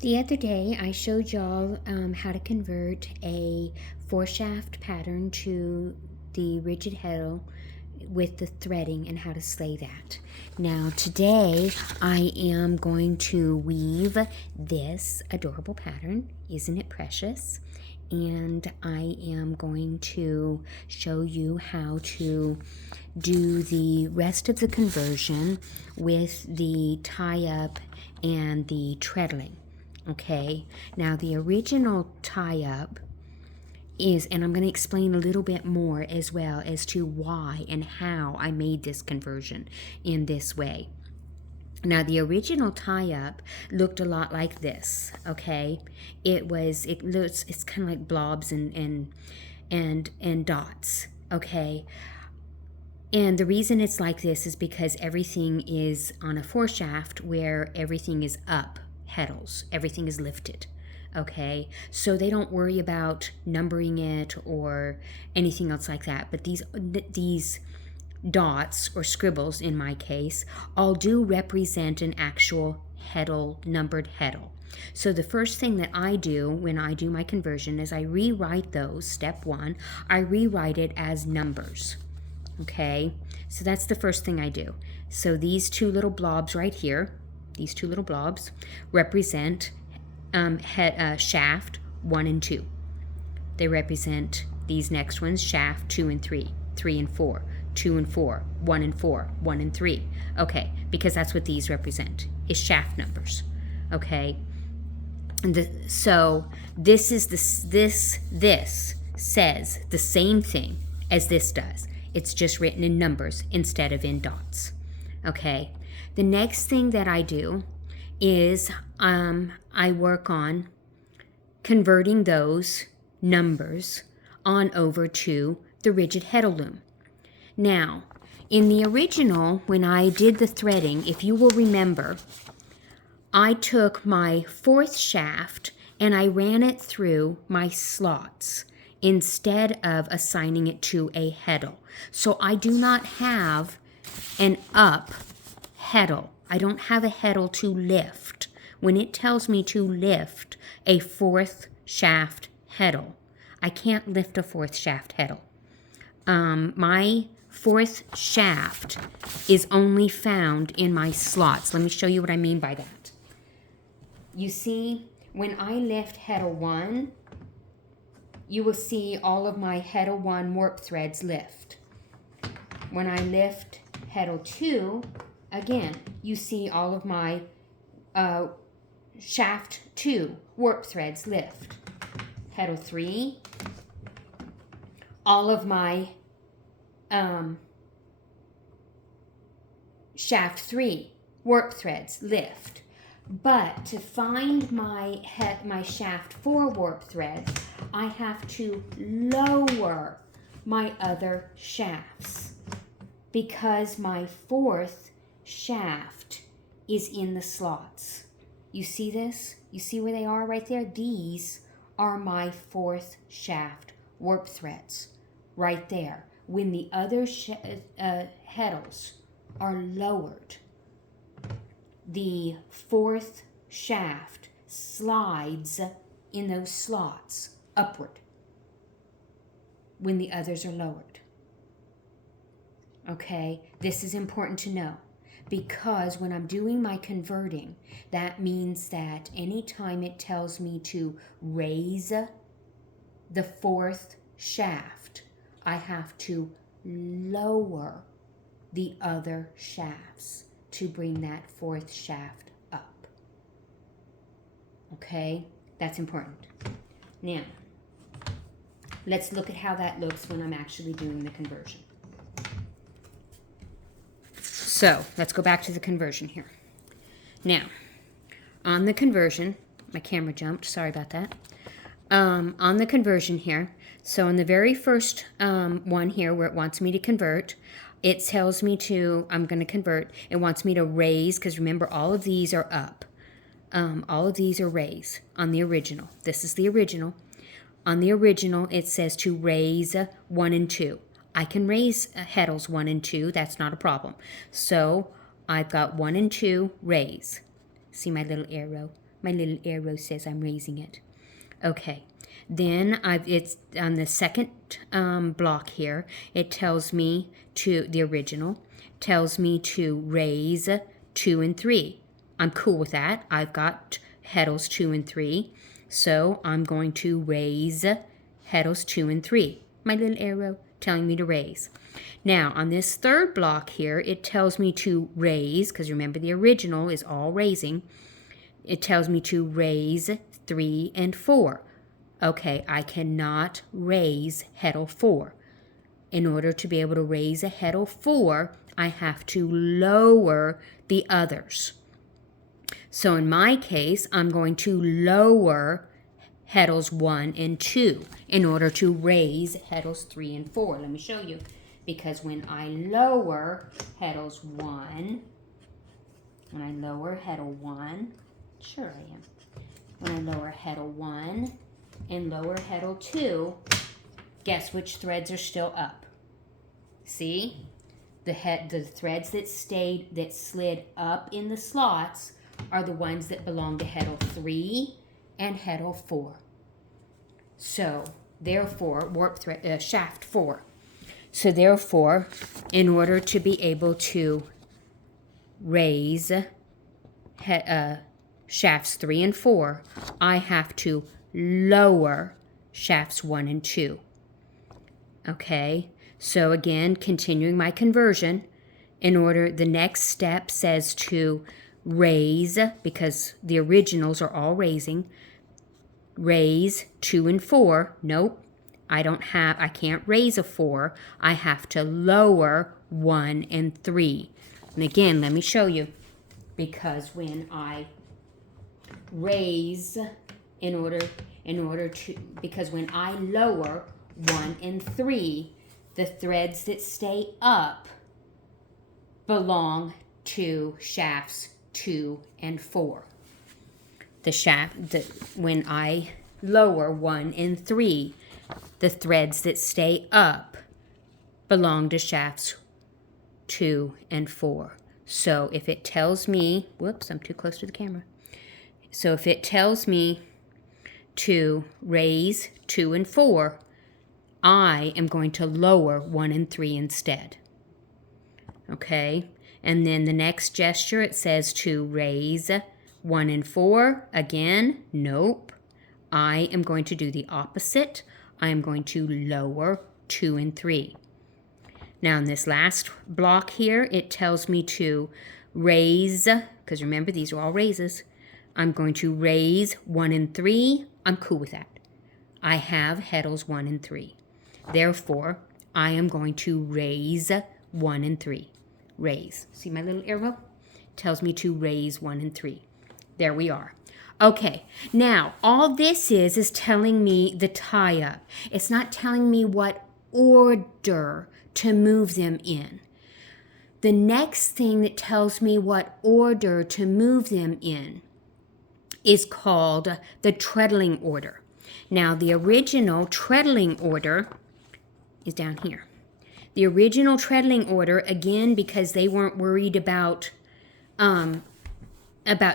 The other day, I showed y'all how to convert a 4-shaft pattern to the rigid heddle with the threading and how to slay that. Now, today, I am going to weave this adorable pattern. Isn't it precious? And I am going to show you how to do the rest of the conversion with the tie-up and the treadling. Okay, now the original tie-up is, and I'm going to explain a little bit more as well as to why and how I made this conversion in this way. Now the original tie-up looked a lot like this, okay? It's kind of like blobs and dots, okay? And the reason it's like this is because everything is on a 4-shaft where everything is up, heddles, everything is lifted, okay? So they don't worry about numbering it or anything else like that. But these dots or scribbles, in my case, all do represent an actual heddle, numbered heddle. So the first thing that I do when I do my conversion is I rewrite those, step 1, I rewrite it as numbers. Okay, so that's the first thing I do. So these two little blobs right here, these two little blobs represent shaft 1 and 2. They represent these next ones, shaft 2 and 3, 3 and 4, 2 and 4, 1 and 4, 1 and 3. Okay, because that's what these represent, is shaft numbers. Okay, so this says the same thing as this does. It's just written in numbers instead of in dots. Okay. The next thing that I do is I work on converting those numbers on over to the rigid heddle loom. Now, in the original, when I did the threading, if you will remember, I took my 4th shaft and I ran it through my slots instead of assigning it to a heddle. So I do not have an up heddle. I don't have a heddle to lift. When it tells me to lift a 4th shaft heddle, I can't lift a 4th shaft heddle. My 4th shaft is only found in my slots. Let me show you what I mean by that. You see, when I lift heddle 1, you will see all of my heddle 1 warp threads lift. When I lift heddle 2, again, you see all of my shaft 2 warp threads lift. Heddle 3, all of my shaft 3 warp threads lift. But to find my shaft 4 warp threads, I have to lower my other shafts because my 4th shaft is in the slots. You see this? You see where they are right there? These are my 4th shaft warp threads right there. When the other heddles are lowered, the 4th shaft slides in those slots upward when the others are lowered. Okay, this is important to know because when I'm doing my converting, that means that anytime it tells me to raise the 4th shaft, I have to lower the other shafts to bring that 4th shaft up. Okay, that's important. Now, let's look at how that looks when I'm actually doing the conversion. So, let's go back to the conversion here. Now, on the conversion, my camera jumped, sorry about that. On the conversion here, so in the very first one here where it wants me to convert, it tells me I'm going to convert. It wants me to raise, because remember, all of these are up. All of these are raise on the original. This is the original. On the original, it says to raise 1 and 2. I can raise heddles 1 and 2. That's not a problem. So I've got 1 and 2 raise. See my little arrow? My little arrow says I'm raising it. Okay. Then it's on the second block here. It tells me to, the original, tells me to raise 2 and 3. I'm cool with that. I've got heddles 2 and 3. So I'm going to raise heddles 2 and 3. My little arrow telling me to raise. Now on this third block here, it tells me to raise, because remember the original is all raising. It tells me to raise 3 and 4. Okay, I cannot raise heddle 4. In order to be able to raise a heddle 4, I have to lower the others. So in my case, I'm going to lower heddles 1 and 2 in order to raise heddles 3 and 4. Let me show you. Because when I lower heddles 1, when I lower heddle 1, sure I am. When I lower heddle 1 and lower heddle 2, guess which threads are still up? See? The threads that slid up in the slots are the ones that belong to heddle 3 and heddle 4. So, therefore, shaft 4. So, therefore, in order to be able to raise shafts 3 and 4, I have to lower shafts 1 and 2. Okay, so again, continuing my conversion, the next step says to raise, because the originals are all raising, raise 2 and 4. Nope, I can't raise a 4. I have to lower 1 and 3. And again, let me show you. Because when I raise, because when I lower 1 and 3, the threads that stay up belong to shafts 2 and 4. When I lower 1 and 3, the threads that stay up belong to shafts 2 and 4. So if it tells me, whoops, I'm too close to the camera. So if it tells me to raise 2 and 4, I am going to lower 1 and 3 instead. Okay, and then the next gesture, it says to raise 1 and 4. Again, nope. I am going to do the opposite. I am going to lower 2 and 3. Now in this last block here, it tells me to raise, because remember these are all raises. I'm going to raise 1 and 3. I'm cool with that. I have heddles 1 and 3. Therefore, I am going to raise 1 and 3. Raise. See my little arrow? Tells me to raise 1 and 3. There we are. Okay, now all this is telling me the tie-up. It's not telling me what order to move them in. The next thing that tells me what order to move them in is called the treadling order. Now, the original treadling order is down here. The original treadling order, again, because they weren't worried about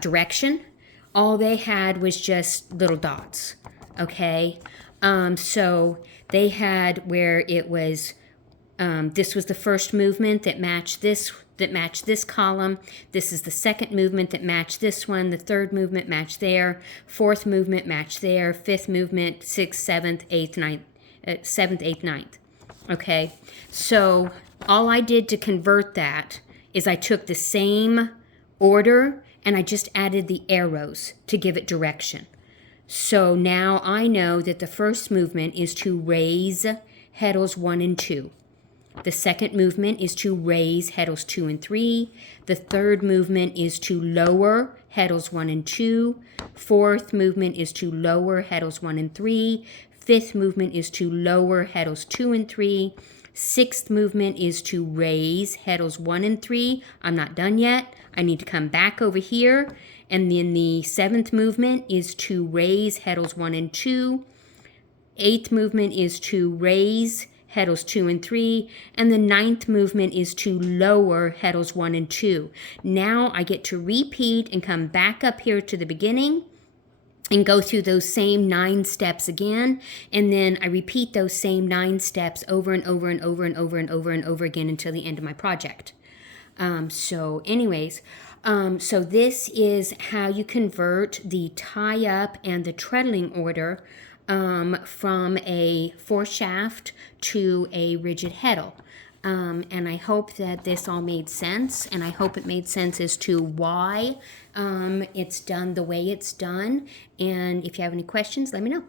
direction, all they had was just little dots, okay? So they had where it was, this was the first movement that matched this column. This is the second movement that matched this one. The third movement matched there. Fourth movement matched there. Fifth movement, sixth, seventh, eighth, ninth, seventh, eighth, ninth. Okay, so all I did to convert that is I took the same order and I just added the arrows to give it direction. So now I know that the first movement is to raise heddles 1 and 2. The second movement is to raise heddles 2 and 3. The third movement is to lower heddles 1 and 2. Fourth movement is to lower heddles 1 and 3. Fifth movement is to lower heddles 2 and 3. Sixth movement is to raise heddles 1 and 3. I'm not done yet. I need to come back over here. And then the seventh movement is to raise heddles 1 and 2. Eighth movement is to raise heddles 2 and 3. And the ninth movement is to lower heddles 1 and 2. Now I get to repeat and come back up here to the beginning and go through those same 9 steps again, and then I repeat those same 9 steps over and over and over and over and over and over again until the end of my project. So this is how you convert the tie up and the treadling order from a 4-shaft to a rigid heddle. And I hope that this all made sense, and I hope it made sense as to why it's done the way it's done. And if you have any questions, let me know.